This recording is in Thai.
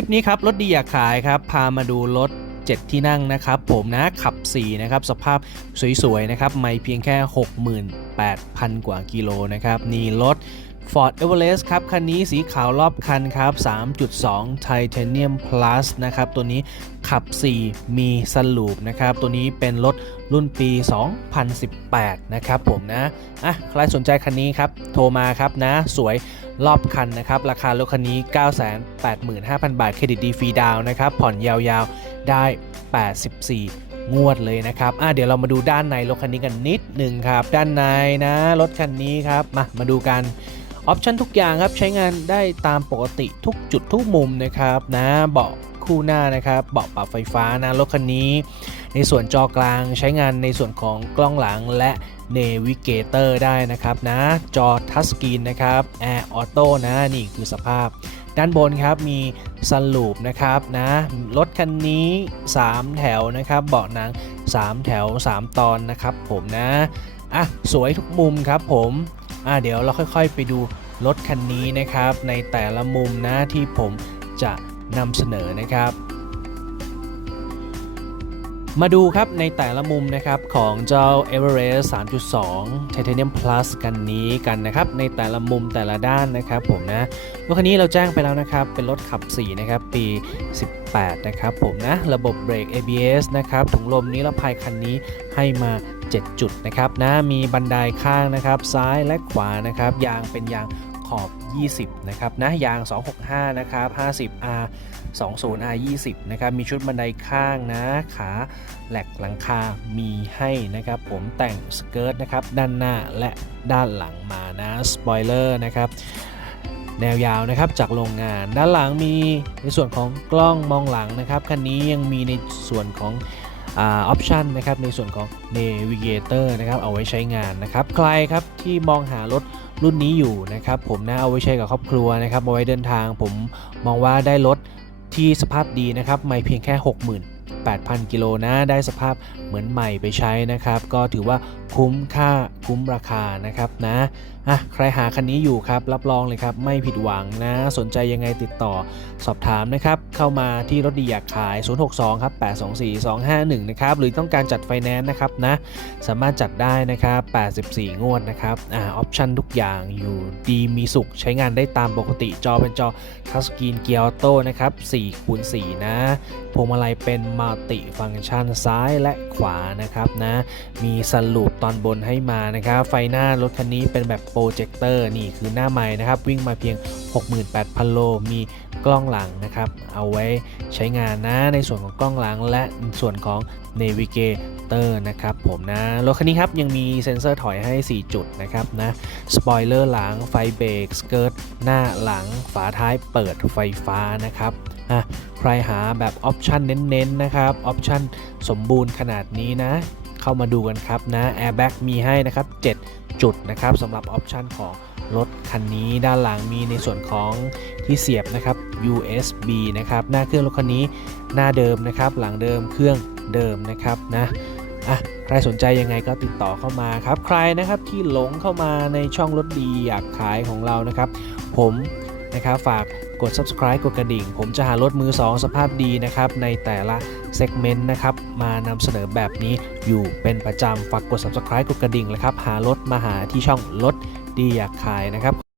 คลิปนี้ครับรถดีอยากขายครับ พามาดูรถ 7 ที่นั่งนะครับ ผมนะขับ 4 นะครับ สภาพสวยๆ นะครับ ไม่เพียงแค่ 68,000 กว่ากิโลนะครับ นี่รถ Ford Everest ครับ คันนี้สีขาวรอบคันครับ 3.2 Titanium Plus นะครับ ตัวนี้ขับ 4 มีสลูปนะครับ ตัวนี้เป็นรถรุ่นปี 2018 นะครับผมนะ อะ ใครสนใจคันนี้ครับ โทรมาครับนะ สวย รอบคันนะครับ ราคารถคันนี้ 985,000 บาท เครดิตดีฟรีดาวนะครับ ผ่อนยาวๆ ได้ 84 งวดเลยนะครับอะเดี๋ยวเรามาดูด้านในรถคันนี้กันนิดหนึ่งครับ ด้านในนะ รถคันนี้ครับ มา มาดูกัน ออปชันทุกอย่างครับ ใช้งานได้ตามปกติทุกจุดทุกมุมนะครับนะ เบาะ คู่หน้านะครับเบาะปรับไฟฟ้านะรถคันนี้ ในส่วนจอกลางใช้งานในส่วนของกล้องหลังและเนวิเกเตอร์ได้นะครับนะจอทัชสกรีนนะครับแอร์ออโต้นะนี่คือสภาพ ด้านบนครับมีสลูปนะครับนะรถคันนี้ 3 แถวนะครับเบาะหนัง 3 แถว 3 ตอนนะครับผมนะอะสวยทุกมุมครับผมอะเดี๋ยวเราค่อยๆไปดูรถคันนี้นะครับในแต่ละมุมนะที่ผมจะ นำเสนอนะครับ มาดูครับในแต่ละมุมนะครับของเจ้า Everest 3.2 Titanium Plus กันนี้กันนะครับ ในแต่ละมุมแต่ละด้านนะครับผมนะรถคันนี้เราแจ้งไปแล้วนะครับ เป็นรถขับ 4 นะครับ ปี 18 นะครับผมนะ ระบบเบรก ABS นะครับ ถุงลมนิรภัยคันนี้ให้มา 7 จุดนะครับนะมีบันไดข้างนะครับ ซ้ายและขวานะครับยางเป็นยางขอบ 20นะครับนะยาง 265นะครับ 50R 20R 20นะครับมีชุดบันไดข้างนะขาแหลกหลังคามีให้นะครับผมแต่งสเกิร์ตนะครับด้านหน้าและด้านหลังมานะสปอยเลอร์นะครับแนวยาวนะครับจากโรงงานด้านหลังมีในส่วนของกล้องมองหลังนะครับคันนี้ยังมีในส่วนของ ออปชันนะครับในส่วนของ Navigator นะครับเอาไว้ใช้งานนะครับใครครับที่มองหารถรุ่นนี้อยู่นะครับผมนะเอาไว้ใช้กับครอบครัวนะครับเอาไว้เดินทางผมมองว่าได้รถที่สภาพดีนะครับไม่เพียงแค่ 8,000 กิโลนะ ได้สภาพเหมือนใหม่ไปใช้นะครับ ก็ถือว่าคุ้มค่าคุ้มราคานะครับนะอะใครหาคันนี้อยู่ครับ รับรองเลยครับ ไม่ผิดหวังนะ สนใจยังไงติดต่อสอบถามนะครับ เข้ามาที่รถดีอยากขาย 062 ครับ 824 251 นะครับ หรือต้องการจัดไฟแนนซ์นะครับนะ สามารถจัดได้นะครับ 84 งวดนะครับ อ่า ออปชันทุกอย่างอยู่ดีมีสุข ใช้งานได้ตามปกติ จอเป็นจอทัชสกรีนเกียร์ออโต้นะครับ4คูณ4นะ พวงมาลัยเป็นมัลติฟังก์ชันซ้ายและขวานะครับนะมีสลูปตอนบนให้มานะครับไฟหน้ารถคันนี้เป็นแบบโปรเจคเตอร์นี่คือหน้าใหม่นะครับวิ่งมาเพียง 68,000 โล มีกล้องหลังนะครับ เอาไว้ใช้งานนะในส่วนของกล้องหลังและส่วนของ Navigator นะครับผมนะรถคันนี้ครับยังมีเซ็นเซอร์ถอยให้ 4 จุดนะครับนะสปอยเลอร์หลังไฟเบรกสเกิร์ตหน้าหลังฝาท้ายเปิดไฟฟ้านะครับะใครหาแบบออปชันเน้นๆนะครับออปชันสมบูรณ์ขนาดนี้นะ เข้ามาดูกันครับนะ Airbag มีให้นะครับ 7 จุดนะครับสำหรับออปชันของรถคันนี้ด้านหลังมีในส่วนของที่เสียบนะครับ USB นะครับหน้าเครื่องรถคันนี้หน้าเดิมนะครับ หลังเดิมเครื่องเดิมนะครับนะอะใครสนใจยังไงก็ติดต่อเข้ามาครับ ใครนะครับที่หลงเข้ามาในช่องรถดีอยากขายของเรานะครับ ผมนะครับฝาก กด subscribe กดกระดิ่ง ผมจะหารถมือ 2 สภาพดีนะครับ ในแต่ละ segment นะครับ มานำเสนอแบบนี้อยู่เป็นประจำฝากกด subscribe กดกระดิ่งเลยครับ หารถมาหาที่ช่องรถดีอยากขายนะครับ